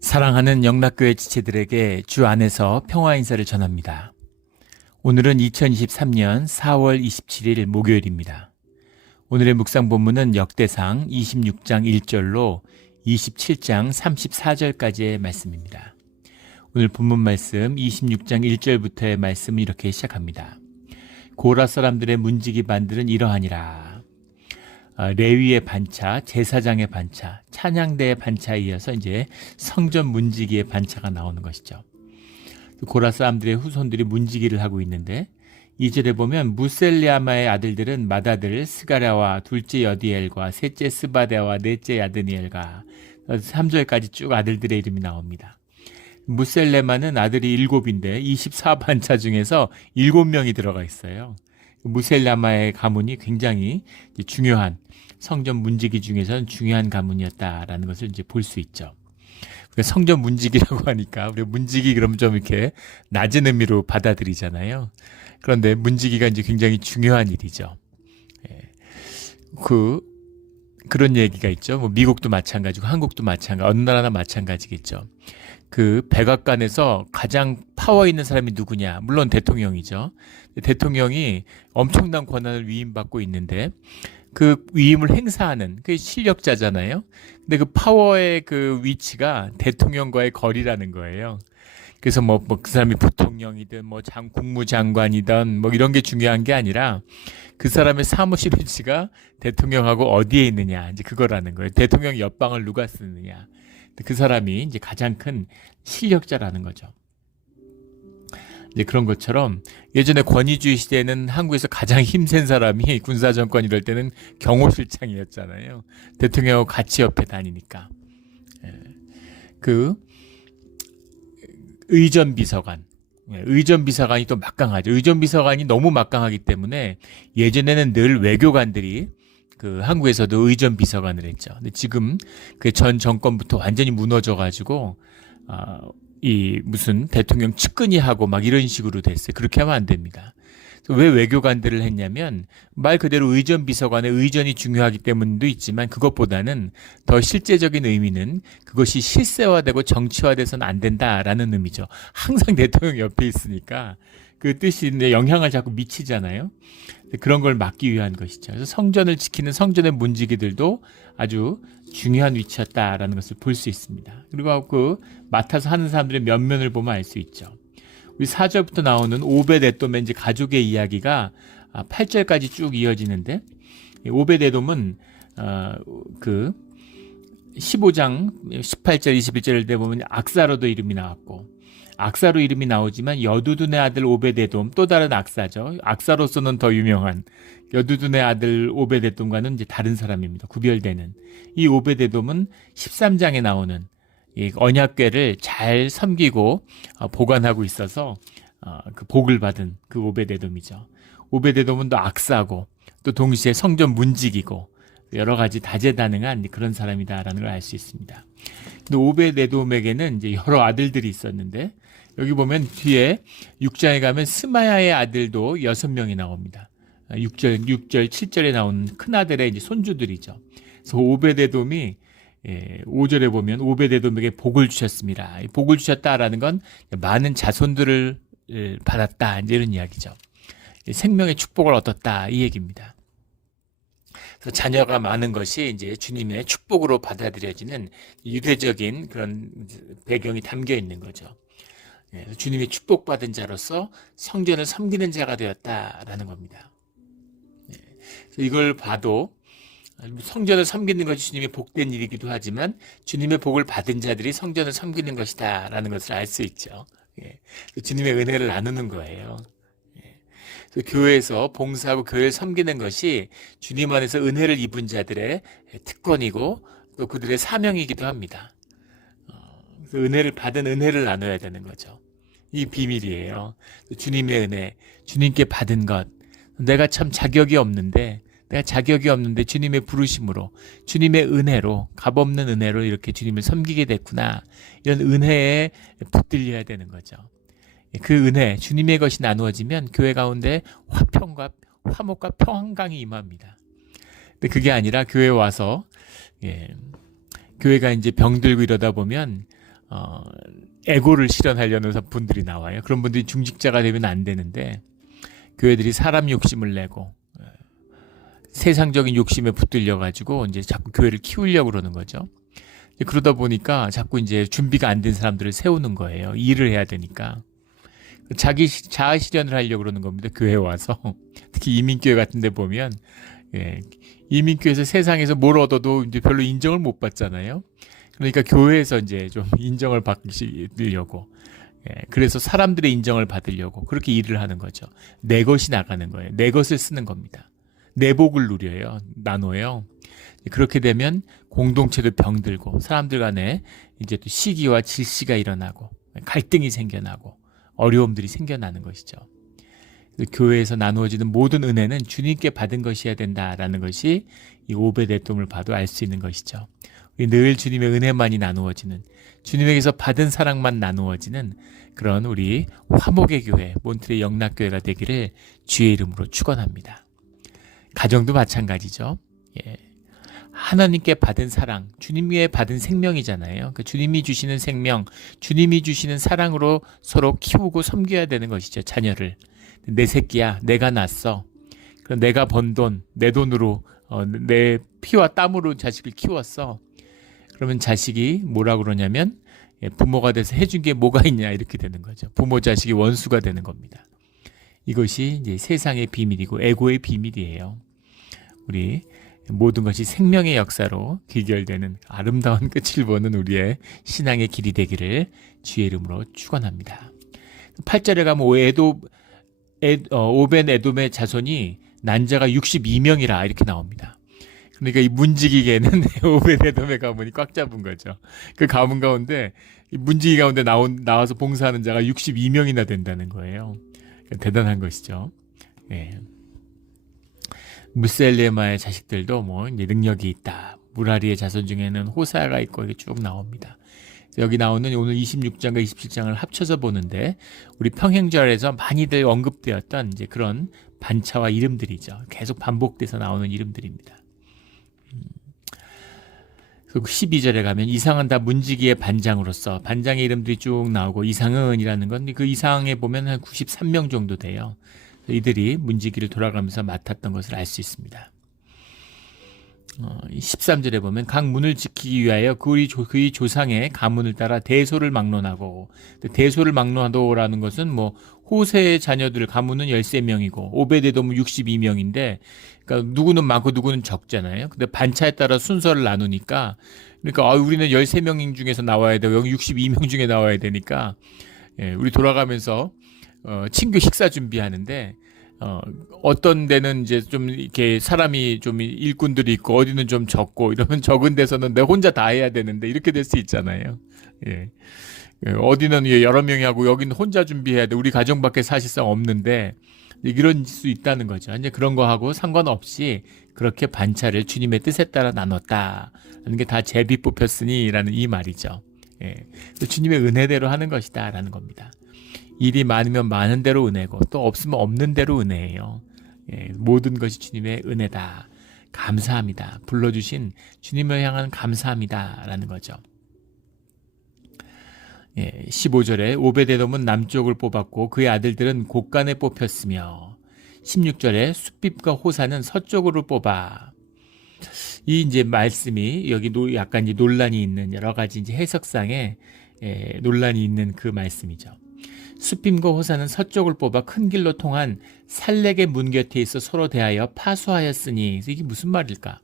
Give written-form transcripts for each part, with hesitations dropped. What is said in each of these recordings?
사랑하는 영락교회 지체들에게 주 안에서 평화 인사를 전합니다. 오늘은 2023년 4월 27일 목요일입니다. 오늘의 묵상 본문은 역대상 26장 1절로 27장 34절까지의 말씀입니다. 오늘 본문 말씀 26장 1절부터의 말씀은 이렇게 시작합니다. 고라 사람들의 문지기 반들은 이러하니라. 레위의 반차, 제사장의 반차, 찬양대의 반차에 이어서 이제 성전 문지기의 반차가 나오는 것이죠. 고라 사람들의 후손들이 문지기를 하고 있는데 2절에 보면 무셀레아마의 아들들은 맏아들 스가랴와 둘째 여디엘과 셋째 스바데와 넷째 야드니엘과 3절까지 쭉 아들들의 이름이 나옵니다. 무셀레마는 아들이 7인데 24반차 중에서 7명이 들어가 있어요. 무셀레마의 가문이 굉장히 중요한 성전 문지기 중에서는 중요한 가문이었다라는 것을 이제 볼 수 있죠. 성전 문지기라고 하니까 우리 문지기 그러면 좀 이렇게 낮은 의미로 받아들이잖아요. 그런데 문지기가 이제 굉장히 중요한 일이죠. 그런 얘기가 있죠. 뭐 미국도 마찬가지고 한국도 마찬가지, 어느 나라나 마찬가지겠죠. 백악관에서 가장 파워 있는 사람이 누구냐? 물론 대통령이죠. 대통령이 엄청난 권한을 위임받고 있는데 그 위임을 행사하는 그 실력자잖아요. 근데 그 파워의 그 위치가 대통령과의 거리라는 거예요. 그래서 그 사람이 부통령이든 국무장관이든 이런 게 중요한 게 아니라 그 사람의 사무실 위치가 대통령하고 어디에 있느냐, 이제 그거라는 거예요. 대통령 옆방을 누가 쓰느냐. 그 사람이 이제 가장 큰 실력자라는 거죠. 이제 그런 것처럼 예전에 권위주의 시대에는 한국에서 가장 힘센 사람이 군사정권 이럴 때는 경호실장이었잖아요. 대통령하고 같이 옆에 다니니까. 의전비서관이 또 막강하죠. 의전비서관이 너무 막강하기 때문에 예전에는 늘 외교관들이 한국에서도 의전비서관을 했죠. 근데 지금 그 전 정권부터 완전히 무너져가지고 무슨 대통령 측근이 하고 이런 식으로 됐어요. 그렇게 하면 안 됩니다. 왜 외교관들을 했냐면 말 그대로 의전비서관의 의전이 중요하기 때문도 있지만 그것보다는 더 실제적인 의미는 그것이 실세화되고 정치화돼서는 안 된다라는 의미죠. 항상 대통령 옆에 있으니까 그 뜻이 영향을 자꾸 미치잖아요. 그런 걸 막기 위한 것이죠. 그래서 성전을 지키는 성전의 문지기들도 아주 중요한 위치였다라는 것을 볼 수 있습니다. 그리고 맡아서 하는 사람들의 면면을 보면 알 수 있죠. 우리 4절부터 나오는 오벳에돔의 이제 가족의 이야기가 8절까지 쭉 이어지는데 오벳에돔은 15장 18절 21절을 대보면 악사로도 이름이 나왔고 악사로 이름이 나오지만 여두둔의 아들 오벳에돔 또 다른 악사죠. 악사로서는 더 유명한 여두둔의 아들 오벳에돔과는 이제 다른 사람입니다. 구별되는 이 오벳에돔은 13장에 나오는 이 언약궤를 잘 섬기고 보관하고 있어서 그 복을 받은 그 오벳에돔이죠. 오벳에돔은 또 악사고 또 동시에 성전 문지기고 여러 가지 다재다능한 그런 사람이다라는 걸 알 수 있습니다. 근데 오벳에돔에게는 이제 여러 아들들이 있었는데 여기 보면 뒤에 6장에 가면 스마야의 아들도 6명이 나옵니다. 6절, 7절에 나오는 큰아들의 이제 손주들이죠. 그래서 오벳에돔이 5절에 보면 오벳에돔에게 복을 주셨습니다. 복을 주셨다라는 건 많은 자손들을 받았다, 이제 이런 이야기죠. 생명의 축복을 얻었다, 이 얘기입니다. 그래서 자녀가 많은 것이 이제 주님의 축복으로 받아들여지는 유대적인 그런 배경이 담겨 있는 거죠. 주님의 축복받은 자로서 성전을 섬기는 자가 되었다라는 겁니다. 그래서 이걸 봐도 성전을 섬기는 것이 주님의 복된 일이기도 하지만 주님의 복을 받은 자들이 성전을 섬기는 것이다 라는 것을 알 수 있죠. 주님의 은혜를 나누는 거예요. 그래서 교회에서 봉사하고 교회를 섬기는 것이 주님 안에서 은혜를 입은 자들의 특권이고 또 그들의 사명이기도 합니다. 그래서 은혜를 받은 은혜를 나눠야 되는 거죠. 이 비밀이에요. 주님의 은혜, 주님께 받은 것. 내가 참 자격이 없는데 주님의 부르심으로, 주님의 은혜로, 값없는 은혜로 이렇게 주님을 섬기게 됐구나. 이런 은혜에 붙들려야 되는 거죠. 그 은혜, 주님의 것이 나누어지면 교회 가운데 화목과 평강이 임합니다. 근데 그게 아니라 교회에 와서 교회가 이제 병들고 이러다 보면 에고를 실현하려는 분들이 나와요. 그런 분들이 중직자가 되면 안 되는데 교회들이 사람 욕심을 내고 세상적인 욕심에 붙들려 가지고 이제 자꾸 교회를 키우려고 그러는 거죠. 그러다 보니까 자꾸 이제 준비가 안 된 사람들을 세우는 거예요. 일을 해야 되니까. 자기 자아 실현을 하려고 그러는 겁니다. 교회에 와서. 특히 이민교회 같은 데 보면 이민교회에서 세상에서 뭘 얻어도 이제 별로 인정을 못 받잖아요. 그러니까 교회에서 이제 좀 인정을 받으려고 그래서 사람들의 인정을 받으려고 그렇게 일을 하는 거죠. 내 것이 나가는 거예요. 내 것을 쓰는 겁니다. 내 복을 누려요. 나눠요. 그렇게 되면 공동체도 병들고 사람들 간에 이제 또 시기와 질시가 일어나고 갈등이 생겨나고 어려움들이 생겨나는 것이죠. 교회에서 나누어지는 모든 은혜는 주님께 받은 것이어야 된다라는 것이 이 오벳에돔을 봐도 알 수 있는 것이죠. 늘 주님의 은혜만이 나누어지는, 주님에게서 받은 사랑만 나누어지는 그런 우리 화목의 교회, 몬트레 영락교회가 되기를 주의 이름으로 축원합니다. 가정도 마찬가지죠. 하나님께 받은 사랑, 주님께 받은 생명이잖아요. 그 주님이 주시는 생명, 주님이 주시는 사랑으로 서로 키우고 섬겨야 되는 것이죠. 자녀를. 내 새끼야, 내가 낳았어. 그럼 내가 번 돈, 내 돈으로 내 피와 땀으로 자식을 키웠어. 그러면 자식이 뭐라 그러냐면 부모가 돼서 해준 게 뭐가 있냐 이렇게 되는 거죠. 부모 자식이 원수가 되는 겁니다. 이것이 이제 세상의 비밀이고 에고의 비밀이에요. 우리 모든 것이 생명의 역사로 귀결되는 아름다운 끝을 보는 우리의 신앙의 길이 되기를 주의 이름으로 축원합니다. 8절에 가면 오벤 에돔의 자손이 난자가 62명이라 이렇게 나옵니다. 그러니까 이 문지기계는 오벤 에돔의 가문이 꽉 잡은 거죠. 그 가문 가운데 문지기 가운데 나와서 봉사하는 자가 62명이나 된다는 거예요. 대단한 것이죠. 무셀레마의 자식들도 뭐 이제 능력이 있다. 무라리의 자손 중에는 호사가 있고 이게 쭉 나옵니다. 여기 나오는 오늘 26장과 27장을 합쳐서 보는데 우리 평행절에서 많이들 언급되었던 이제 그런 반차와 이름들이죠. 계속 반복돼서 나오는 이름들입니다. 그리고 12절에 가면 이상은 다 문지기의 반장으로서 반장의 이름들이 쭉 나오고 이상은이라는 건 그 이상에 보면 한 93명 정도 돼요. 이들이 문지기를 돌아가면서 맡았던 것을 알 수 있습니다. 13절에 보면 각 문을 지키기 위하여 그의 조상의 가문을 따라 대소를 막론하고, 대소를 막론하도라는 것은 뭐 호세의 자녀들 가문은 13명이고 오베데돔은 62명인데 그러니까 누구는 많고 누구는 적잖아요. 근데 반차에 따라 순서를 나누니까 그러니까 우리는 13명 중에서 나와야 되고 여기 62명 중에 나와야 되니까 우리 돌아가면서 친교 식사 준비하는데 어떤 데는 이제 좀 이렇게 사람이 좀 일꾼들이 있고 어디는 좀 적고 이러면 적은 데서는 내 혼자 다 해야 되는데 이렇게 될 수 있잖아요. 어디는 여러 명이 하고 여기는 혼자 준비해야 돼. 우리 가정밖에 사실상 없는데 이런 수 있다는 거죠. 이제 그런 거 하고 상관없이 그렇게 반차를 주님의 뜻에 따라 나눴다. 하는 게 다 제비 뽑혔으니라는 이 말이죠. 주님의 은혜대로 하는 것이다라는 겁니다. 일이 많으면 많은 대로 은혜고 또 없으면 없는 대로 은혜예요. 모든 것이 주님의 은혜다. 감사합니다. 불러주신 주님을 향한 감사합니다라는 거죠. 15절에 오베데돔은 남쪽을 뽑았고 그의 아들들은 곳간에 뽑혔으며 16절에 숫빕과 호사는 서쪽으로 뽑아. 이 이제 말씀이 여기 약간 이제 논란이 있는 여러 가지 이제 해석상에 논란이 있는 그 말씀이죠. 숫빔과 호사는 서쪽을 뽑아 큰 길로 통한 살렉의 문 곁에 있어 서로 대하여 파수하였으니 이게 무슨 말일까?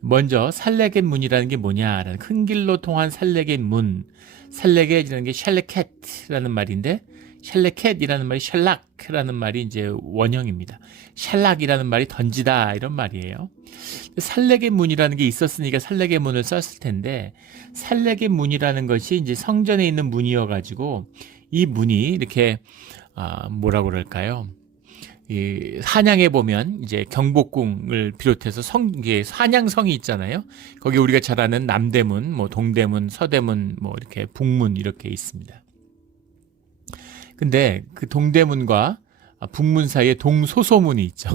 먼저 살렉의 문이라는 게 뭐냐라는 큰 길로 통한 살렉의 문, 살렉이라는 게 샬레켓이라는 말인데 샬레켓이라는 말이 샬락이라는 말이 이제 원형입니다. 샬락이라는 말이 던지다 이런 말이에요. 살렉의 문이라는 게 있었으니까 살렉의 문을 썼을 텐데 살렉의 문이라는 것이 이제 성전에 있는 문이어가지고 이 문이 이렇게 뭐라고 그럴까요? 이 한양에 보면 이제 경복궁을 비롯해서 한양성이 있잖아요. 거기 우리가 잘 아는 남대문, 뭐 동대문, 서대문, 뭐 이렇게 북문 이렇게 있습니다. 근데 그 동대문과 북문 사이에 동소소문이 있죠.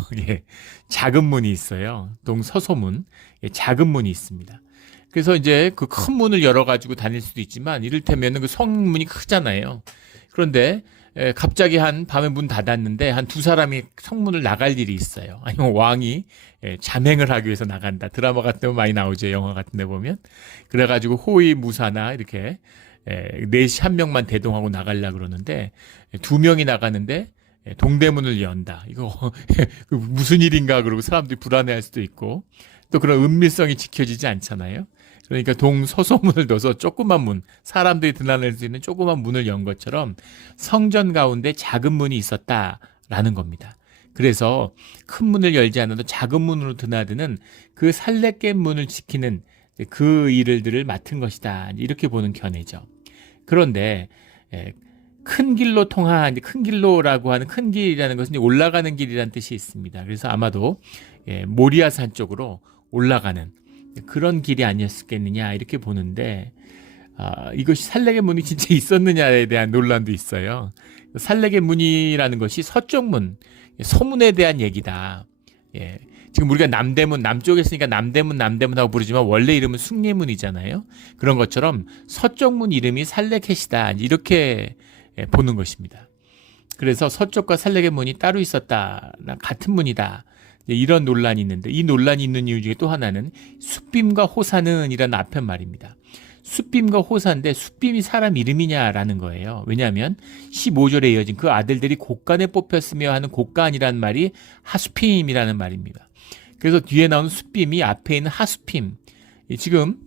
작은 문이 있어요. 동서소문, 작은 문이 있습니다. 그래서 이제 그 큰 문을 열어가지고 다닐 수도 있지만 이를테면 그 성문이 크잖아요. 그런데 갑자기 한 밤에 문 닫았는데 한 두 사람이 성문을 나갈 일이 있어요. 아니면 왕이 잠행을 하기 위해서 나간다. 드라마 같은 데 많이 나오죠. 영화 같은 데 보면. 그래가지고 호위무사나 이렇게 넷이 한 명만 대동하고 나가려고 그러는데 두 명이 나가는데 동대문을 연다. 이거 무슨 일인가 그러고 사람들이 불안해할 수도 있고 또 그런 은밀성이 지켜지지 않잖아요. 그러니까 동서소문을 넣어서 조그만 문, 사람들이 드나들 수 있는 조그만 문을 연 것처럼 성전 가운데 작은 문이 있었다라는 겁니다. 그래서 큰 문을 열지 않아도 작은 문으로 드나드는 그 살레귑 문을 지키는 그 일들을 맡은 것이다. 이렇게 보는 견해죠. 그런데 큰 길로 통한 큰 길로라고 하는 큰 길이라는 것은 올라가는 길이라는 뜻이 있습니다. 그래서 아마도 모리아산 쪽으로 올라가는 그런 길이 아니었겠느냐 이렇게 보는데 이것이 살레귑 문이 진짜 있었느냐에 대한 논란도 있어요. 살레귑 문이라는 것이 서쪽 문, 서문에 대한 얘기다. 지금 우리가 남대문, 남쪽에 있으니까 남대문하고 부르지만 원래 이름은 숭례문이잖아요. 그런 것처럼 서쪽 문 이름이 살레켓이다. 이렇게 보는 것입니다. 그래서 서쪽과 살레귑 문이 따로 있었다. 같은 문이다. 이런 논란이 있는데 이 논란이 있는 이유 중에 또 하나는 숫빔과 호사는 이라는 앞편 말입니다. 숫빔과 호사인데 숫빔이 사람 이름이냐라는 거예요. 왜냐하면 15절에 이어진 그 아들들이 곡간에 뽑혔으며 하는 곡간이라는 말이 하수핌이라는 말입니다. 그래서 뒤에 나오는 숫빔이 앞에 있는 하수핌. 지금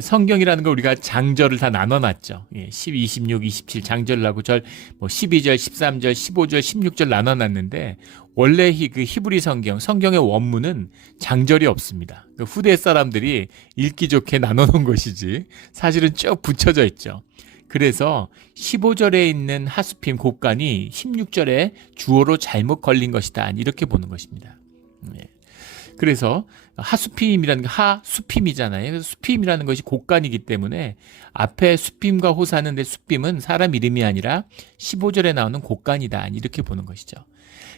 성경이라는 걸 우리가 장절을 다 나눠놨죠. 12, 26, 27 장절을 하고 12절, 13절, 15절, 16절 나눠놨는데 원래 그 히브리 성경의 원문은 장절이 없습니다. 후대 사람들이 읽기 좋게 나눠놓은 것이지 사실은 쭉 붙여져 있죠. 그래서 15절에 있는 하수핌 곡간이 16절에 주어로 잘못 걸린 것이다. 이렇게 보는 것입니다. 그래서 하수핌이라는 게 하수핌이잖아요. 그래서 수핌이라는 것이 곡간이기 때문에 앞에 수핌과 호사는데 수핌은 사람 이름이 아니라 15절에 나오는 곡간이다. 이렇게 보는 것이죠.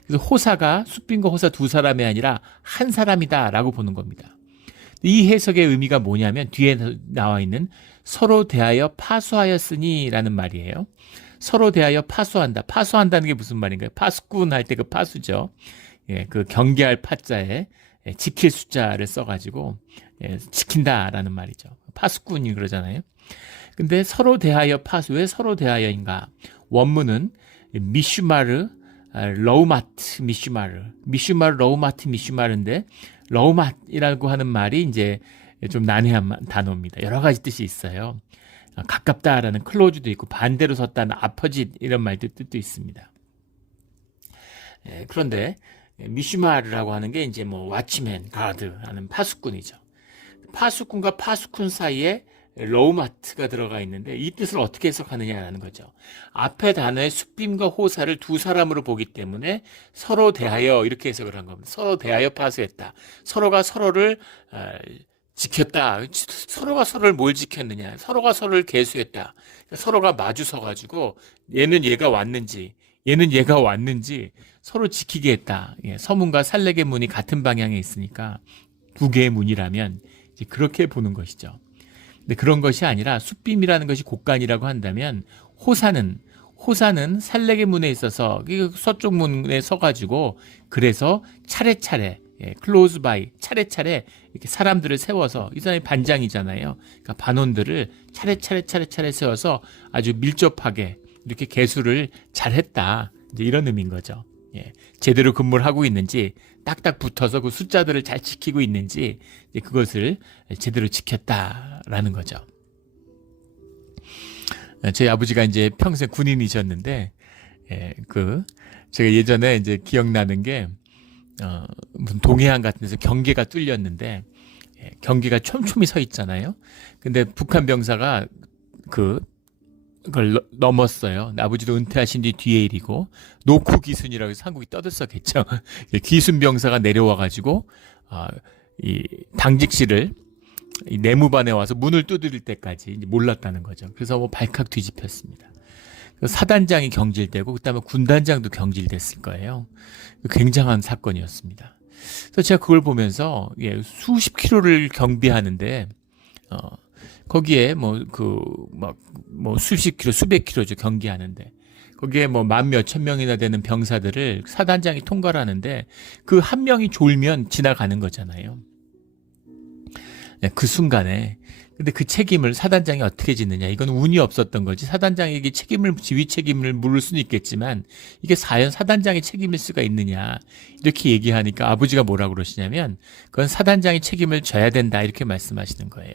그래서 호사가 수핌과 호사 두 사람이 아니라 한 사람이다라고 보는 겁니다. 이 해석의 의미가 뭐냐면 뒤에 나와 있는 서로 대하여 파수하였으니라는 말이에요. 서로 대하여 파수한다. 파수한다는 게 무슨 말인가요? 파수꾼 할 때 그 파수죠. 그 경계할 파자에 지킬 숫자를 써가지고 지킨다라는 말이죠. 파수꾼이 그러잖아요. 근데 서로 대하여 파수, 왜 서로 대하여인가? 원문은 미슈마르, 러우마트, 미슈마르, 러우마트, 미슈마르인데 러우마트이라고 하는 말이 이제 좀 난해한 단어입니다. 여러 가지 뜻이 있어요. 가깝다라는 클로즈도 있고 반대로 섰다는 아퍼짓 이런 말도 뜻도 있습니다. 그런데 미슈마르라고 하는 게 이제 와치맨, 가드 하는 파수꾼이죠. 파수꾼과 파수꾼 사이에 러우마트가 들어가 있는데 이 뜻을 어떻게 해석하느냐라는 거죠. 앞에 단어의 숫빔과 호사를 두 사람으로 보기 때문에 서로 대하여 이렇게 해석을 한 겁니다. 서로 대하여 파수했다. 서로가 서로를 지켰다. 서로가 서로를 뭘 지켰느냐. 서로가 서로를 계수했다. 서로가 마주서 가지고 얘는 얘가 왔는지 서로 지키게 했다. 서문과 살레귑 문이 같은 방향에 있으니까 두 개의 문이라면 이제 그렇게 보는 것이죠. 근데 그런 것이 아니라 숫빔이라는 것이 곡간이라고 한다면 호사는 살레귑 문에 있어서 서쪽 문에 서가지고 그래서 차례차례 클로즈 바이 차례차례 이렇게 사람들을 세워서 이 사람이 반장이잖아요. 그러니까 반원들을 차례차례 세워서 아주 밀접하게 이렇게 계수를 잘했다. 이제 이런 의미인 거죠. 제대로 근무를 하고 있는지 딱딱 붙어서 그 숫자들을 잘 지키고 있는지 그것을 제대로 지켰다라는 거죠. 저희 아버지가 이제 평생 군인이셨는데 제가 예전에 이제 기억나는 게 무슨 동해안 같은 데서 경계가 뚫렸는데 경계가 촘촘히 서 있잖아요. 근데 북한 병사가 그걸 넘었어요. 아버지도 은퇴하신 뒤 뒤에 일이고 노쿠 기순이라고 해서 한국이 떠들썩했죠. 기순 병사가 내려와가지고 이 당직실을 이 내무반에 와서 문을 두드릴 때까지 이제 몰랐다는 거죠. 그래서 발칵 뒤집혔습니다. 사단장이 경질되고 그다음에 군단장도 경질됐을 거예요. 굉장한 사건이었습니다. 그래서 제가 그걸 보면서 수십 킬로를 경비하는데 어, 거기에 뭐 수십 킬로, 수백 킬로죠, 경기하는데. 거기에 뭐 만 몇천 명이나 되는 병사들을 사단장이 통과를 하는데 그 한 명이 졸면 지나가는 거잖아요. 네, 그 순간에. 근데 그 책임을 사단장이 어떻게 짓느냐. 이건 운이 없었던 거지. 사단장에게 지휘 책임을 물을 수는 있겠지만 이게 과연 사단장이 책임일 수가 있느냐. 이렇게 얘기하니까 아버지가 뭐라고 그러시냐면 그건 사단장이 책임을 져야 된다. 이렇게 말씀하시는 거예요.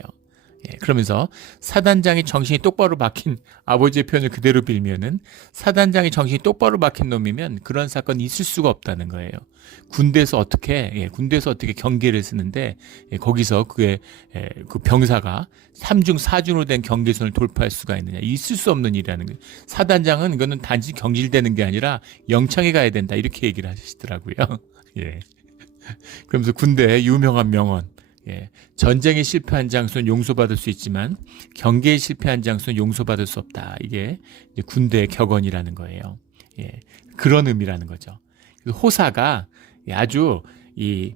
예, 그러면서 사단장이 정신이 똑바로 박힌 아버지의 표현을 그대로 빌면은 사단장이 정신이 똑바로 박힌 놈이면 그런 사건이 있을 수가 없다는 거예요. 군대에서 어떻게 경계를 쓰는데 거기서 그 병사가 3중 4중으로 된 경계선을 돌파할 수가 있느냐. 있을 수 없는 일이라는 거예요. 사단장은 이거는 단지 경질되는 게 아니라 영창에 가야 된다. 이렇게 얘기를 하시더라고요. 예. 그러면서 군대의 유명한 명언. 전쟁에 실패한 장소는 용서받을 수 있지만 경계에 실패한 장소는 용서받을 수 없다. 이게 이제 군대의 격언이라는 거예요. 그런 의미라는 거죠. 호사가 아주 이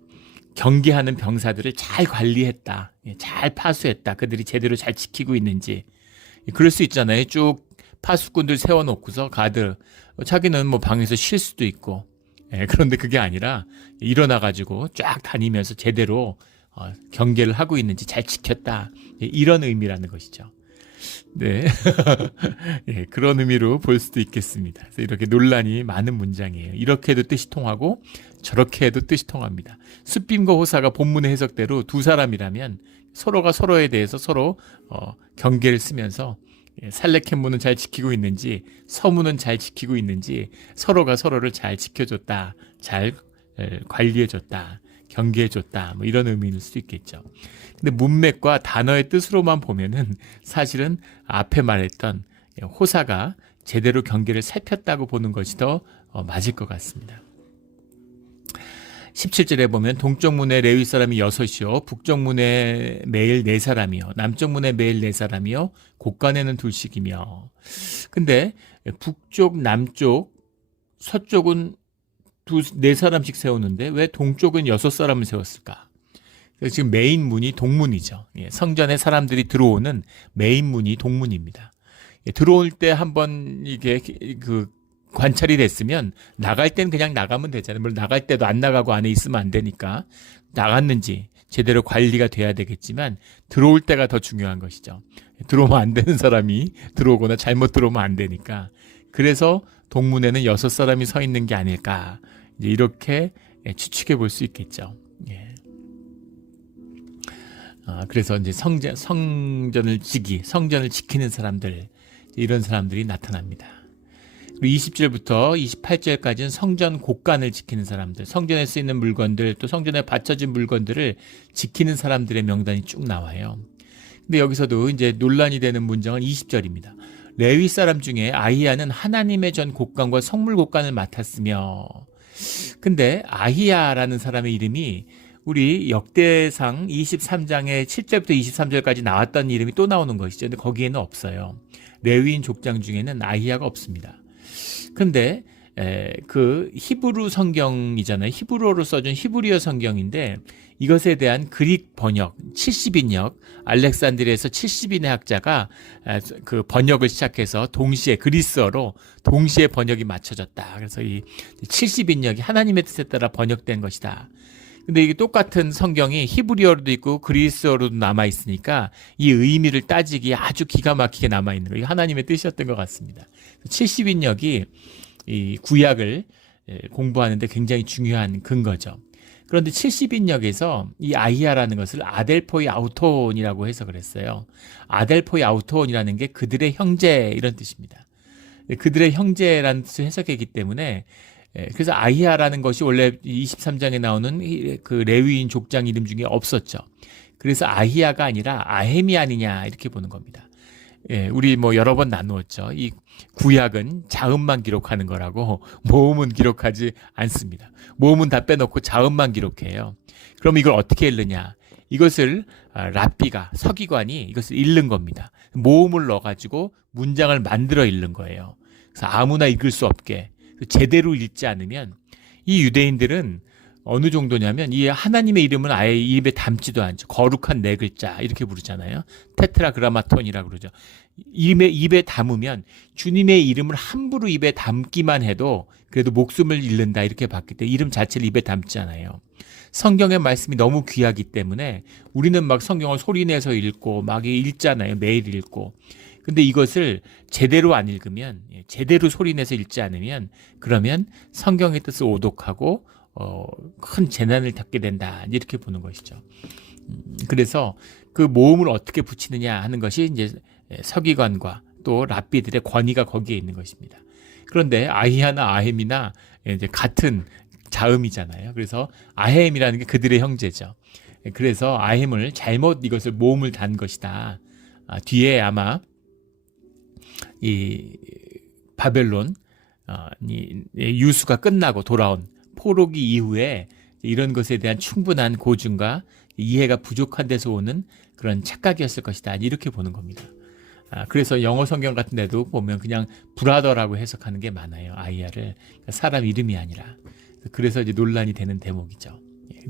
경계하는 병사들을 잘 관리했다. 잘 파수했다. 그들이 제대로 잘 지키고 있는지. 그럴 수 있잖아요. 쭉 파수꾼들 세워놓고서 가드. 자기는 뭐 방에서 쉴 수도 있고. 그런데 그게 아니라 일어나가지고 쫙 다니면서 제대로 경계를 하고 있는지 잘 지켰다. 이런 의미라는 것이죠. 네. 그런 의미로 볼 수도 있겠습니다. 그래서 이렇게 논란이 많은 문장이에요. 이렇게 해도 뜻이 통하고 저렇게 해도 뜻이 통합니다. 숫빔과 호사가 본문의 해석대로 두 사람이라면 서로가 서로에 대해서 서로 경계를 쓰면서 살레켓문은 잘 지키고 있는지 서문은 잘 지키고 있는지 서로가 서로를 잘 지켜줬다. 잘 관리해줬다. 경계해줬다. 뭐 이런 의미일 수도 있겠죠. 근데 문맥과 단어의 뜻으로만 보면은 사실은 앞에 말했던 호사가 제대로 경계를 살폈다고 보는 것이 더 맞을 것 같습니다. 17절에 보면 동쪽 문에 레위 사람이 6이요 북쪽 문에 매일 4사람이요 남쪽 문에 매일 4사람이요 곳간에는 2씩이며. 근데 북쪽, 남쪽, 서쪽은 4사람씩 세우는데 왜 동쪽은 6사람을 세웠을까? 지금 메인 문이 동문이죠. 성전에 사람들이 들어오는 메인 문이 동문입니다. 들어올 때 한번 이게 관찰이 됐으면 나갈 땐 그냥 나가면 되잖아요. 물론 나갈 때도 안 나가고 안에 있으면 안 되니까 나갔는지 제대로 관리가 돼야 되겠지만 들어올 때가 더 중요한 것이죠. 들어오면 안 되는 사람이 들어오거나 잘못 들어오면 안 되니까. 그래서 동문에는 6사람이 서 있는 게 아닐까. 이렇게 추측해 볼 수 있겠죠. 그래서 이제 성전을 지키는 사람들, 이런 사람들이 나타납니다. 그리고 20절부터 28절까지는 성전 곳간을 지키는 사람들, 성전에 쓰이는 물건들, 또 성전에 바쳐진 물건들을 지키는 사람들의 명단이 쭉 나와요. 근데 여기서도 이제 논란이 되는 문장은 20절입니다. 레위 사람 중에 아히야는 하나님의 전 곳간과 성물 곳간을 맡았으며. 근데 아히야라는 사람의 이름이 우리 역대상 23장의 7절부터 23절까지 나왔던 이름이 또 나오는 것이죠. 근데 거기에는 없어요. 레위인 족장 중에는 아히야가 없습니다. 근데 그 히브루 성경이잖아요. 히브루어로 써준 히브리어 성경인데 이것에 대한 그릭 번역 70인역 알렉산드리아에서 70인의 학자가 그 번역을 시작해서 동시에 그리스어로 동시에 번역이 맞춰졌다. 그래서 이 70인역이 하나님의 뜻에 따라 번역된 것이다. 근데 이게 똑같은 성경이 히브리어로도 있고 그리스어로도 남아 있으니까 이 의미를 따지기 아주 기가 막히게 남아 있는 거예요. 하나님의 뜻이었던 것 같습니다. 70인역이 이 구약을 공부하는데 굉장히 중요한 근거죠. 그런데 70인역에서 이 아히야라는 것을 아델포이 아우톤이라고 해석을 했어요. 아델포이 아우톤이라는 게 그들의 형제 이런 뜻입니다. 그들의 형제라는 뜻을 해석했기 때문에 그래서 아히야라는 것이 원래 23장에 나오는 그 레위인 족장 이름 중에 없었죠. 그래서 아히야가 아니라 아헤미 아니냐 이렇게 보는 겁니다. 우리 뭐 여러 번 나누었죠. 이 구약은 자음만 기록하는 거라고 모음은 기록하지 않습니다. 모음은 다 빼놓고 자음만 기록해요. 그럼 이걸 어떻게 읽느냐? 이것을 랍비가 서기관이 이것을 읽는 겁니다. 모음을 넣어가지고 문장을 만들어 읽는 거예요. 그래서 아무나 읽을 수 없게 제대로 읽지 않으면 이 유대인들은 어느 정도냐면 이 하나님의 이름은 아예 입에 담지도 않죠. 거룩한 네 글자 이렇게 부르잖아요. 테트라그라마톤이라고 그러죠. 입에 담으면 주님의 이름을 함부로 입에 담기만 해도 그래도 목숨을 잃는다 이렇게 봤기 때문에 이름 자체를 입에 담지 않아요. 성경의 말씀이 너무 귀하기 때문에 우리는 막 성경을 소리내서 읽고 막 읽잖아요. 매일 읽고. 근데 이것을 제대로 안 읽으면, 제대로 소리내서 읽지 않으면 그러면 성경의 뜻을 오독하고 큰 재난을 겪게 된다 이렇게 보는 것이죠. 그래서 그 모음을 어떻게 붙이느냐 하는 것이 이제 서기관과 또 랍비들의 권위가 거기에 있는 것입니다. 그런데 아히야나 아햄이나 이제 같은 자음이잖아요. 그래서 아햄이라는 게 그들의 형제죠. 그래서 아햄을 잘못 이것을 모음을 단 것이다. 뒤에 아마 이 바벨론 유수가 끝나고 돌아온 포로기 이후에 이런 것에 대한 충분한 고증과 이해가 부족한 데서 오는 그런 착각이었을 것이다. 이렇게 보는 겁니다. 그래서 영어 성경 같은 데도 보면 그냥 브라더라고 해석하는 게 많아요. 아이야를. 사람 이름이 아니라. 그래서 이제 논란이 되는 대목이죠.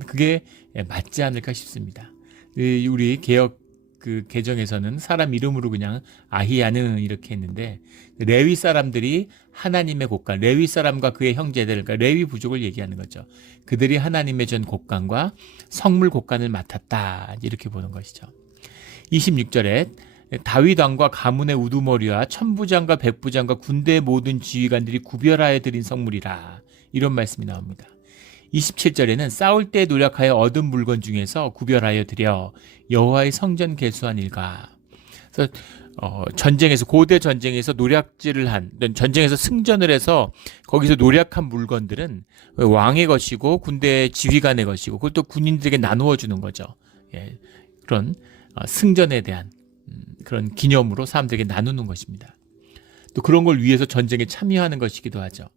그게 맞지 않을까 싶습니다. 우리 개혁 그 개정에서는 사람 이름으로 그냥 아히야는 이렇게 했는데 레위 사람들이 하나님의 곡간, 레위 사람과 그의 형제들, 그러니까 레위 부족을 얘기하는 거죠. 그들이 하나님의 전 곡간과 성물 곡간을 맡았다 이렇게 보는 것이죠. 26절에 다윗 왕과 가문의 우두머리와 천부장과 백부장과 군대의 모든 지휘관들이 구별하여 드린 성물이라 이런 말씀이 나옵니다. 27절에는 싸울 때 노력하여 얻은 물건 중에서 구별하여 드려 여호와의 성전 개수한 일가. 그래서 전쟁에서 고대 전쟁에서 노략질을 한 전쟁에서 승전을 해서 거기서 노략한 물건들은 왕의 것이고 군대 지휘관의 것이고 그걸 또 군인들에게 나누어 주는 거죠. 예, 그런 승전에 대한 그런 기념으로 사람들에게 나누는 것입니다. 또 그런 걸 위해서 전쟁에 참여하는 것이기도 하죠.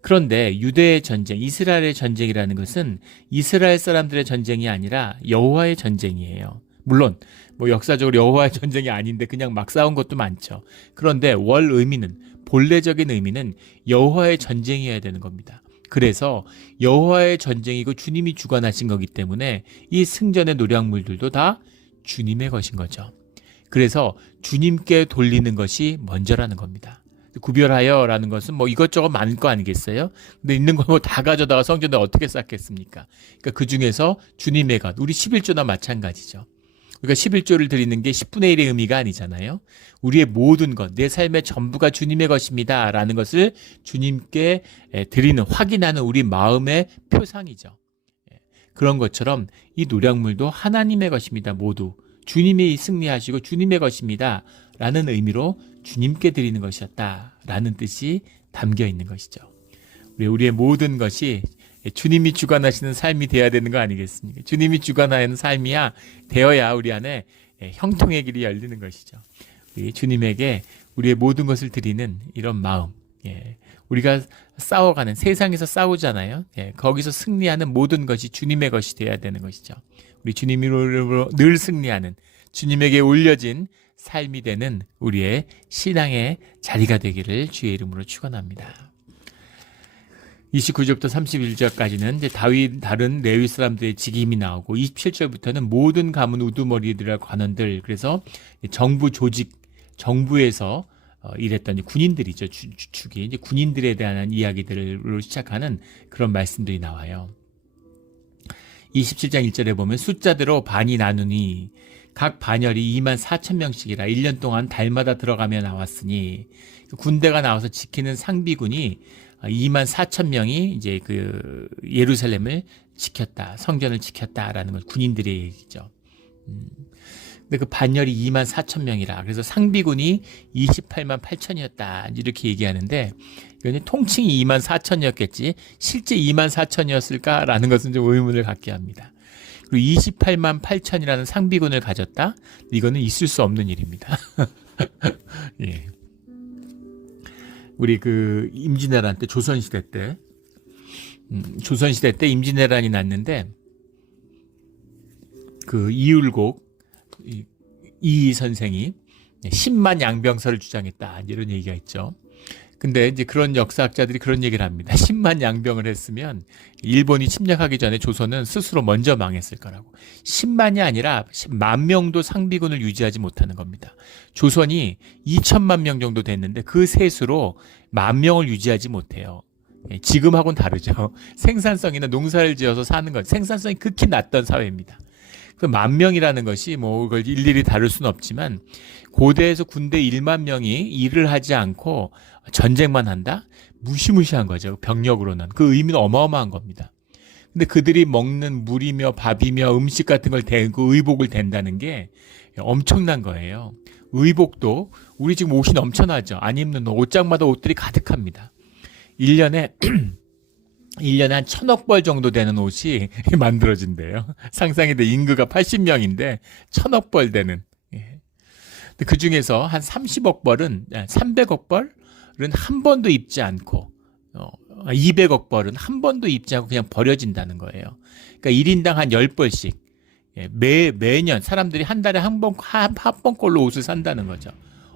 그런데 유대의 전쟁, 이스라엘의 전쟁이라는 것은 이스라엘 사람들의 전쟁이 아니라 여호와의 전쟁이에요. 물론 뭐 역사적으로 여호와의 전쟁이 아닌데 그냥 막 싸운 것도 많죠. 그런데 월 의미는 본래적인 의미는 여호와의 전쟁이어야 되는 겁니다. 그래서 여호와의 전쟁이고 주님이 주관하신 거기 때문에 이 승전의 노략물들도 다 주님의 것인 거죠. 그래서 주님께 돌리는 것이 먼저라는 겁니다. 구별하여라는 것은 뭐 이것저것 많을 거 아니겠어요? 근데 있는 거 뭐 다 가져다가 성전에 어떻게 쌓겠습니까? 그러니까 그 중에서 주님의 것, 우리 11조나 마찬가지죠. 그러니까 11조를 드리는 게 10분의 1의 의미가 아니잖아요. 우리의 모든 것, 내 삶의 전부가 주님의 것입니다. 라는 것을 주님께 드리는, 확인하는 우리 마음의 표상이죠. 그런 것처럼 이 노략물도 하나님의 것입니다. 모두. 주님이 승리하시고 주님의 것입니다. 라는 의미로 주님께 드리는 것이었다. 라는 뜻이 담겨 있는 것이죠. 우리의 모든 것이 주님이 주관하시는 삶이 되어야 되는 거 아니겠습니까? 주님이 주관하는 삶이야 되어야 우리 안에 형통의 길이 열리는 것이죠. 우리 주님에게 우리의 모든 것을 드리는 이런 마음, 우리가 싸워가는 세상에서 싸우잖아요. 거기서 승리하는 모든 것이 주님의 것이 되어야 되는 것이죠. 우리 주님으로 늘 승리하는 주님에게 올려진 삶이 되는 우리의 신앙의 자리가 되기를 주의 이름으로 축원합니다. 29절부터 31절까지는 이제 다윗 다른 레위 사람들의 직임이 나오고 27절부터는 모든 가문 우두머리들의 관원들, 그래서 정부 조직, 정부에서 일했던 군인들이죠. 주축이 이제 군인들에 대한 이야기들로 시작하는 그런 말씀들이 나와요. 27장 1절에 보면 숫자대로 반이 나누니 각 반열이 24,000명씩이라 1년 동안 달마다 들어가며 나왔으니 군대가 나와서 지키는 상비군이 24,000명이 이제 그 예루살렘을 지켰다, 성전을 지켰다라는 건 군인들의 얘기죠. 근데 그 반열이 24,000명이라 그래서 상비군이 28만 8천이었다 이렇게 얘기하는데 이건 통칭이 24,000이었겠지 실제 24,000이었을까라는 것은 좀 의문을 갖게 합니다. 그리고 28만 8천이라는 상비군을 가졌다? 이거는 있을 수 없는 일입니다. 예. 우리 그 임진왜란 때 조선시대 때 임진왜란이 났는데 그 이율곡 이 선생이 10만 양병설을 주장했다 이런 얘기가 있죠. 근데 이제 그런 역사학자들이 그런 얘기를 합니다. 10만 양병을 했으면 일본이 침략하기 전에 조선은 스스로 먼저 망했을 거라고. 10만이 아니라 10만 명도 상비군을 유지하지 못하는 겁니다. 조선이 2천만 명 정도 됐는데 그 셋으로 10,000명을 유지하지 못해요. 지금하고는 다르죠. 생산성이나 농사를 지어서 사는 것, 생산성이 극히 낮던 사회입니다. 그 10,000명이라는 것이 뭐 그걸 일일이 다룰 수는 없지만 고대에서 군대 1만 명이 일을 하지 않고 전쟁만 한다? 무시무시한 거죠. 병력으로는. 그 의미는 어마어마한 겁니다. 근데 그들이 먹는 물이며 밥이며 음식 같은 걸 대고 의복을 댄다는 게 엄청난 거예요. 의복도 우리 지금 옷이 넘쳐나죠. 안 입는 옷장마다 옷들이 가득합니다. 1년에 1년에 한 1,000억 벌 정도 되는 옷이 만들어진대요. 상상이 돼. 인구가 80명인데 1,000억 벌 되는. 그 중에서 한 30억 벌은 300억 벌은 한 번도 입지 않고 200억 벌은 한 번도 입지 않고 그냥 버려진다는 거예요. 그러니까 1인당 한 10벌씩 매년 사람들이 한 달에 한 번꼴로 옷을 산다는 거죠.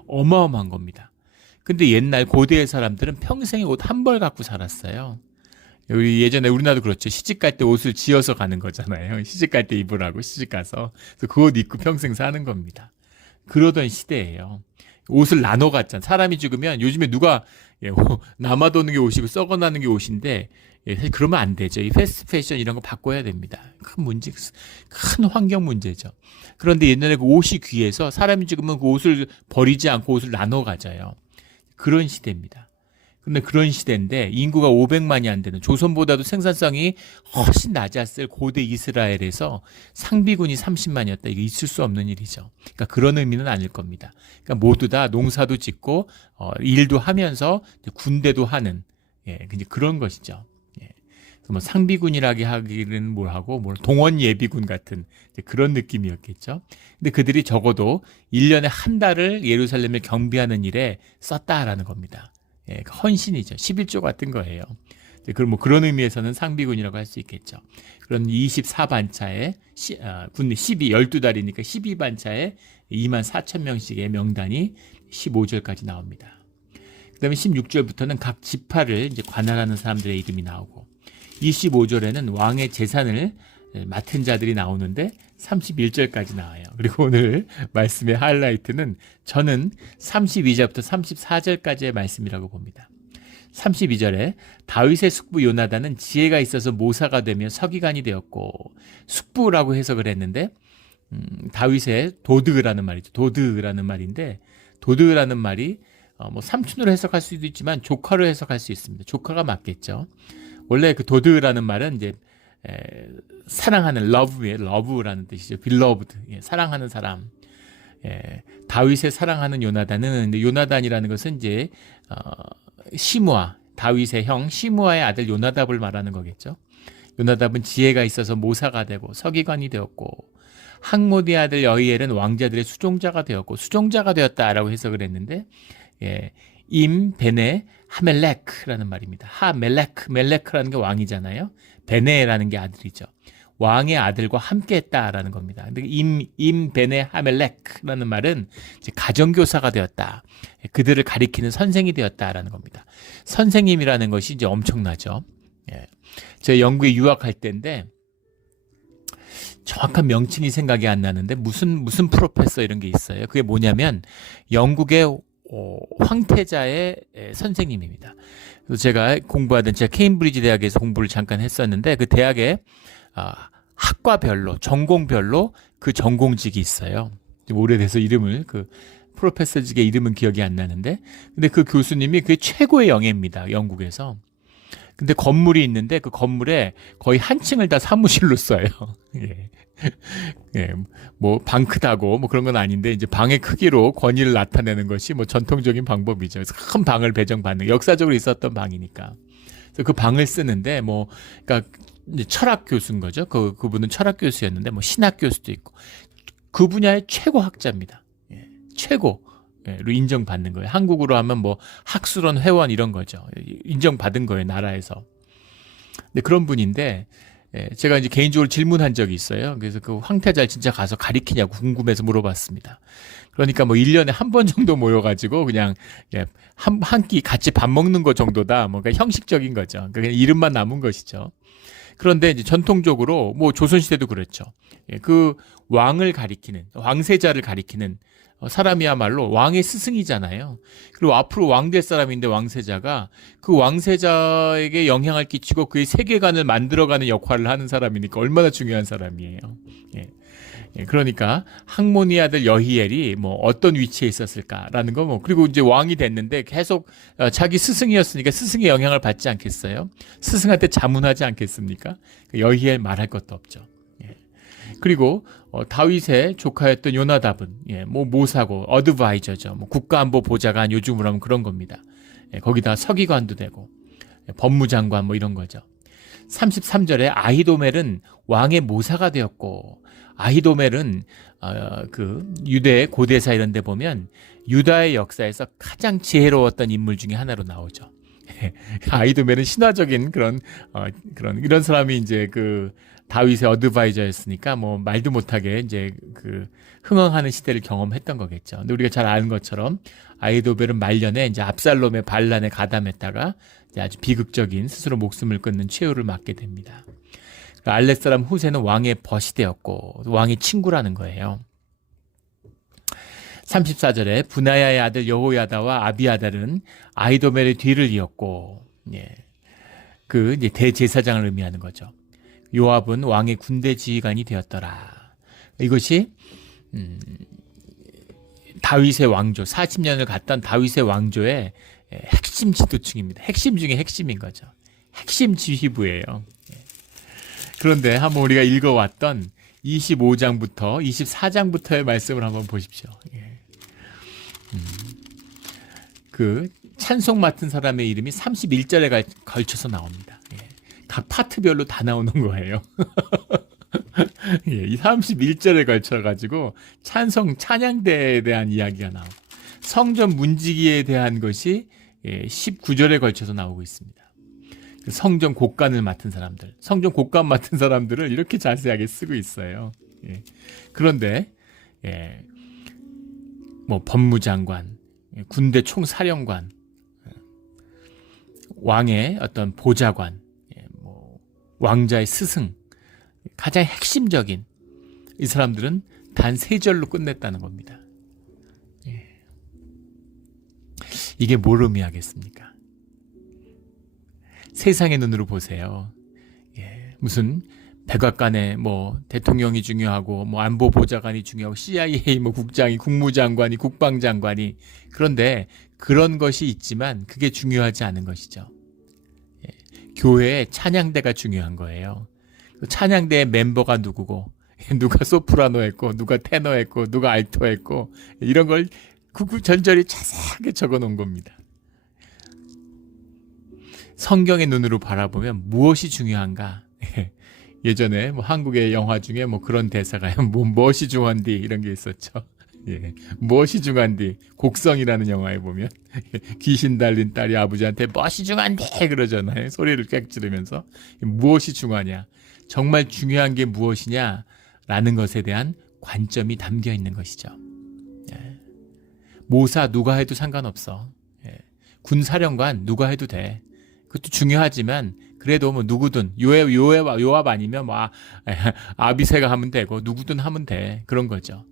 어마어마한 겁니다. 근데 옛날 고대의 사람들은 평생에 옷 한 벌 갖고 살았어요. 우리 예전에 우리나라도 그렇죠. 시집 갈 때 옷을 지어서 가는 거잖아요. 시집 갈 때 입으라고 시집 가서. 그래서 그 옷 입고 평생 사는 겁니다. 그러던 시대예요. 옷을 나눠 갔잖아. 사람이 죽으면 요즘에 누가 남아도는 게 옷이고 썩어나는 게 옷인데 사실 그러면 안 되죠. 이 패스트 패션 이런 거 바꿔야 됩니다. 큰 문제, 큰 환경 문제죠. 그런데 옛날에 그 옷이 귀해서 사람이 죽으면 그 옷을 버리지 않고 옷을 나눠 가져요. 그런 시대입니다. 근데 그런 시대인데 인구가 500만이 안 되는 조선보다도 생산성이 훨씬 낮았을 고대 이스라엘에서 상비군이 30만이었다. 이게 있을 수 없는 일이죠. 그러니까 그런 의미는 아닐 겁니다. 그러니까 모두 다 농사도 짓고 일도 하면서 군대도 하는 이제 그런 것이죠. 뭐 상비군이라기 하기는 뭘 하고 뭐 동원 예비군 같은 그런 느낌이었겠죠. 근데 그들이 적어도 1년에 한 달을 예루살렘을 경비하는 일에 썼다라는 겁니다. 헌신이죠. 11조 같은 거예요. 그럼 뭐 그런 의미에서는 상비군이라고 할 수 있겠죠. 그런 24반차에 군대 12달이니까 12반차에 24,000명씩의 명단이 15절까지 나옵니다. 그다음에 16절부터는 각 지파를 이제 관할하는 사람들의 이름이 나오고 25절에는 왕의 재산을 맡은 자들이 나오는데 31절까지 나와요. 그리고 오늘 말씀의 하이라이트는 저는 32절부터 34절까지의 말씀이라고 봅니다. 32절에 다윗의 숙부 요나단은 지혜가 있어서 모사가 되며 서기관이 되었고 숙부라고 해석을 했는데 다윗의 도드라는 말이죠. 도드라는 말인데 도드라는 말이 뭐 삼촌으로 해석할 수도 있지만 조카로 해석할 수 있습니다. 조카가 맞겠죠. 원래 그 도드라는 말은 이제 사랑하는 러브라는 뜻이죠. beloved, 사랑하는 사람. 다윗의 사랑하는 요나단은 요나단이라는 것은 이제 시므아, 다윗의 형 시므아의 아들 요나답을 말하는 거겠죠. 요나답은 지혜가 있어서 모사가 되고 서기관이 되었고 학모디의 아들 여히엘은 왕자들의 수종자가 되었고 수종자가 되었다라고 해석을 했는데 임 베네 하멜렉라는 말입니다. 멜렉라는 게 왕이잖아요. 베네라는 게 아들이죠. 왕의 아들과 함께 했다라는 겁니다. 근데 임 베네 하멜렉라는 말은 이제 가정교사가 되었다. 그들을 가리키는 선생이 되었다라는 겁니다. 선생님이라는 것이 이제 엄청나죠. 제가 영국에 유학할 때인데 정확한 명칭이 생각이 안 나는데 무슨 프로페서 이런 게 있어요. 그게 뭐냐면 영국의 황태자의 선생님입니다. 그래서 제가 케임브리지 대학에서 공부를 잠깐 했었는데 그 대학에 학과별로 전공별로 그 전공직이 있어요. 오래돼서 이름을 그 프로페서직의 이름은 기억이 안 나는데 근데 그 교수님이 그 최고의 영예입니다. 영국에서. 근데 건물이 있는데 그 건물에 거의 한 층을 다 사무실로 써요. 뭐 방 크다고 뭐 그런 건 아닌데 이제 방의 크기로 권위를 나타내는 것이 뭐 전통적인 방법이죠. 그래서 큰 방을 배정받는 역사적으로 있었던 방이니까. 그래서 그 방을 쓰는데 뭐 그러니까 이제 철학 교수인 거죠. 그분은 철학 교수였는데 뭐 신학 교수도 있고 그 분야의 최고 학자입니다. 최고로 인정받는 거예요. 한국으로 하면 뭐 학술원 회원 이런 거죠. 인정받은 거예요, 나라에서. 근데 그런 분인데 제가 이제 개인적으로 질문한 적이 있어요. 그래서 그 황태자를 진짜 가서 가리키냐고 궁금해서 물어봤습니다. 그러니까 뭐 1년에 한 번 정도 모여가지고 그냥 한 끼 같이 밥 먹는 거 정도다. 뭔가 형식적인 거죠. 그냥 이름만 남은 것이죠. 그런데 이제 전통적으로 뭐 조선시대도 그랬죠. 그 왕을 가리키는, 왕세자를 가리키는 사람이야말로 왕의 스승이잖아요. 그리고 앞으로 왕 될 사람인데 왕세자가 그 왕세자에게 영향을 끼치고 그의 세계관을 만들어가는 역할을 하는 사람이니까 얼마나 중요한 사람이에요. 그러니까 항모니 아들 여히엘이 뭐 어떤 위치에 있었을까라는 거 뭐 그리고 이제 왕이 됐는데 계속 자기 스승이었으니까 스승의 영향을 받지 않겠어요? 스승한테 자문하지 않겠습니까? 여히엘 말할 것도 없죠. 그리고 다윗의 조카였던 요나답은 뭐 모사고 어드바이저죠. 뭐 국가안보 보좌관 요즘으로 하면 그런 겁니다. 거기다 서기관도 되고 법무장관 뭐 이런 거죠. 33절에 아히도멜은 왕의 모사가 되었고 아히도멜은 그 유대 고대사 이런 데 보면 유다의 역사에서 가장 지혜로웠던 인물 중에 하나로 나오죠. 아히도멜은 신화적인 그런 이런 사람이 이제 그 다윗의 어드바이저였으니까 뭐 말도 못하게 이제 그 흥황하는 시대를 경험했던 거겠죠. 근데 우리가 잘 아는 것처럼 아히도벨은 말년에 이제 압살롬의 반란에 가담했다가 이제 아주 비극적인 스스로 목숨을 끊는 최후를 맞게 됩니다. 알렉사람 후세는 왕의 벗이 되었고 왕의 친구라는 거예요. 34절에 분하야의 아들 여호야다와 아비아달은 아히도멜의 뒤를 이었고 그 이제 대제사장을 의미하는 거죠. 요압은 왕의 군대 지휘관이 되었더라. 이것이 다윗의 왕조 40년을 갔던 다윗의 왕조의 핵심 지도층입니다. 핵심 중에 핵심인 거죠. 핵심 지휘부예요. 그런데 한번 우리가 읽어왔던 25장부터 24장부터의 말씀을 한번 보십시오. 그 찬송 맡은 사람의 이름이 31절에 걸쳐서 나옵니다. 각 파트별로 다 나오는 거예요. 이 31절에 걸쳐가지고 찬양대에 대한 이야기가 나오고 성전 문지기에 대한 것이 19절에 걸쳐서 나오고 있습니다. 성전 곡간을 맡은 사람들, 성전 곡간 맡은 사람들을 이렇게 자세하게 쓰고 있어요. 그런데 뭐 법무장관, 군대 총사령관, 왕의 어떤 보좌관, 뭐 왕자의 스승, 가장 핵심적인 이 사람들은 단 3절로 끝냈다는 겁니다. 이게 뭘 의미하겠습니까? 세상의 눈으로 보세요. 무슨 백악관에 뭐 대통령이 중요하고 뭐 안보 보좌관이 중요하고 CIA 뭐 국장이 국무장관이 국방장관이 그런데 그런 것이 있지만 그게 중요하지 않은 것이죠. 교회의 찬양대가 중요한 거예요. 찬양대의 멤버가 누구고 누가 소프라노 했고 누가 테너 했고 누가 알토 했고 이런 걸 구구절절히 자세하게 적어 놓은 겁니다. 성경의 눈으로 바라보면 무엇이 중요한가? 예전에 뭐 한국의 영화 중에 뭐 그런 대사가 무엇이 중요한디 이런 게 있었죠. 무엇이 중요한디 곡성이라는 영화에 보면 귀신 달린 딸이 아버지한테 무엇이 중요한디 그러잖아요. 소리를 꽥 지르면서 무엇이 중요하냐? 정말 중요한 게 무엇이냐라는 것에 대한 관점이 담겨 있는 것이죠. 모사 누가 해도 상관없어. 군사령관 누가 해도 돼. 그것도 중요하지만 그래도 뭐 누구든 요압 아니면 뭐 아비새가 하면 되고 누구든 하면 돼. 그런 거죠.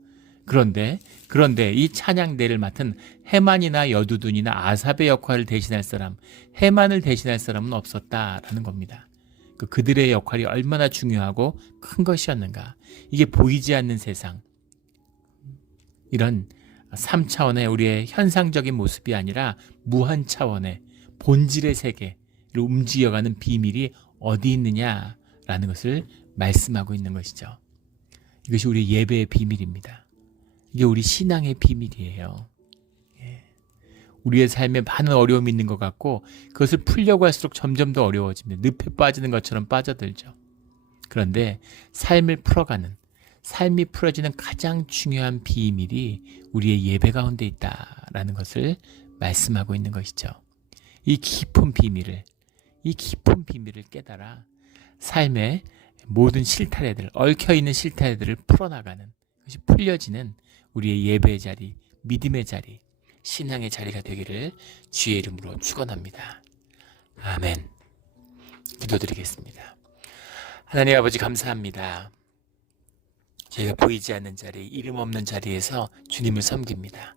그런데 이 찬양대를 맡은 헤만이나 여두둔이나 아삽의 역할을 대신할 사람, 헤만을 대신할 사람은 없었다라는 겁니다. 그들의 역할이 얼마나 중요하고 큰 것이었는가. 이게 보이지 않는 세상. 이런 3차원의 우리의 현상적인 모습이 아니라 무한 차원의 본질의 세계로 움직여가는 비밀이 어디 있느냐라는 것을 말씀하고 있는 것이죠. 이것이 우리 예배의 비밀입니다. 이게 우리 신앙의 비밀이에요. 우리의 삶에 많은 어려움이 있는 것 같고 그것을 풀려고 할수록 점점 더 어려워집니다. 늪에 빠지는 것처럼 빠져들죠. 그런데 삶을 풀어가는, 삶이 풀어지는 가장 중요한 비밀이 우리의 예배 가운데 있다라는 것을 말씀하고 있는 것이죠. 이 깊은 비밀을 깨달아 삶의 모든 실타래들, 얽혀있는 실타래들을 풀어나가는 것이 풀려지는 우리의 예배의 자리, 믿음의 자리, 신앙의 자리가 되기를 주의 이름으로 축원합니다. 아멘. 기도드리겠습니다. 하나님 아버지 감사합니다. 저희가 보이지 않는 자리, 이름 없는 자리에서 주님을 섬깁니다.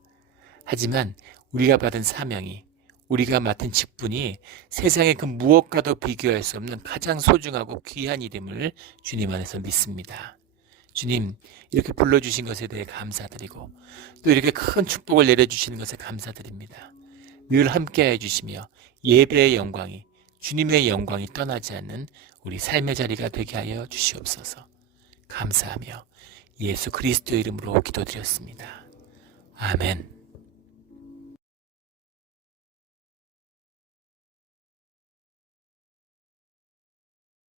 하지만 우리가 받은 사명이, 우리가 맡은 직분이 세상의 그 무엇과도 비교할 수 없는 가장 소중하고 귀한 이름을 주님 안에서 믿습니다. 주님, 이렇게 불러주신 것에 대해 감사드리고 또 이렇게 큰 축복을 내려주시는 것에 감사드립니다. 늘 함께해 주시며 예배의 영광이, 주님의 영광이 떠나지 않는 우리 삶의 자리가 되게 하여 주시옵소서. 감사하며 예수 그리스도의 이름으로 기도드렸습니다. 아멘.